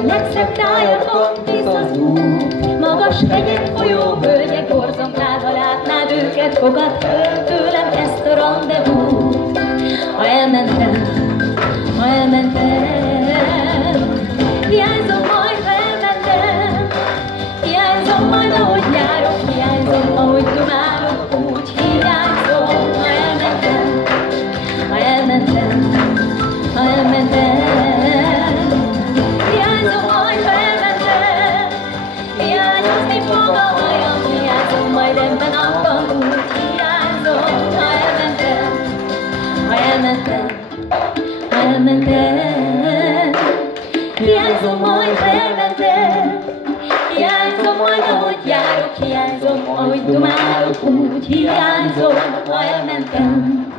A legszebb tájakon visz az út, magas hegyek, folyó, völgyek, borzongál, ha látnád őket, fogad föl tőlem ezt a rendezvút. Ha elmentem, hiányzom majd, ha elmentem, hiányzom majd, ahogy járok, hiányzom, ahogy dumálok, úgy hiányzom, ha elmentem, hiányzom majd, ha elmentem, hiányozni fog a hajam, hiányzom majd ebben abban, úgy hiányzom, ha elmentem, hiányzom majd, ha elmentem, hiányzom majd, ahogy járok, hiányzom, ahogy dumálok, úgy hiányzom, ha elmentem.